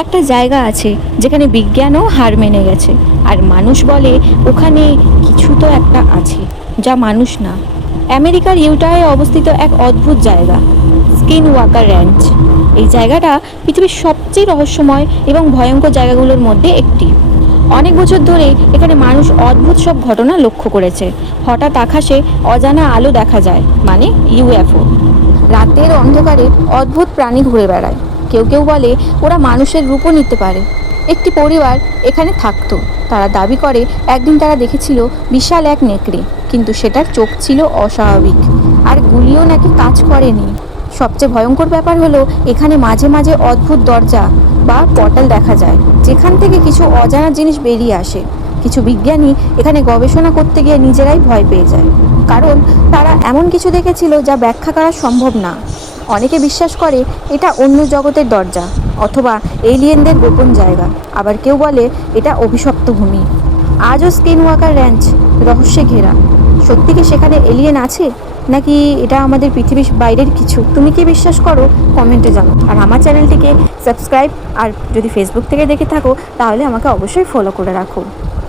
একটা জায়গা আছে যেখানে বিজ্ঞানও হার মেনে গেছে, আর মানুষ বলে ওখানে কিছু তো একটা আছে যা মানুষ না। আমেরিকার ইউটায় অবস্থিত এক অদ্ভুত জায়গা, স্কিন ওয়াকার র্যাঞ্চ। এই জায়গাটা পৃথিবীর সবচেয়ে রহস্যময় এবং ভয়ঙ্কর জায়গাগুলোর মধ্যে একটি। অনেক বছর ধরে এখানে মানুষ অদ্ভুত সব ঘটনা লক্ষ্য করেছে। হঠাৎ আকাশে অজানা আলো দেখা যায়, মানে ইউএফও। রাতের অন্ধকারে অদ্ভুত প্রাণী ঘুরে বেড়ায়। কেউ কেউ বলে ওরা মানুষের রূপও নিতে পারে। একটি পরিবার এখানে থাকতো। তারা দাবি করে একদিন তারা দেখেছিল বিশাল এক নেকড়ে, কিন্তু সেটার চোখ ছিল অস্বাভাবিক, আর গুলিও নাকি কাজ করেনি। সবচেয়ে ভয়ঙ্কর ব্যাপার হলো এখানে মাঝে মাঝে অদ্ভুত দরজা বা পর্টাল দেখা যায়, যেখান থেকে কিছু অজানা জিনিস বেরিয়ে আসে। কিছু বিজ্ঞানী এখানে গবেষণা করতে গিয়ে নিজেরাই ভয় পেয়ে যায়, কারণ তারা এমন কিছু দেখেছিল যা ব্যাখ্যা করা সম্ভব না। অনেকে বিশ্বাস করে এটা অন্য জগতের দরজা অথবা এলিয়েনদের গোপন জায়গা, আবার কেউ বলে এটা অভিশপ্ত ভূমি। আজও স্কিন ওয়াকার র্যাঞ্চ রহস্যে ঘেরা। সত্যি কি সেখানে এলিয়েন আছে, নাকি এটা আমাদের পৃথিবীর বাইরের কিছু? তুমি কি বিশ্বাস করো কমেন্টে জানাও। আর আমার চ্যানেলটিকে সাবস্ক্রাইব, আর যদি ফেসবুক থেকে দেখে থাকো তাহলে আমাকে অবশ্যই ফলো করে রাখো।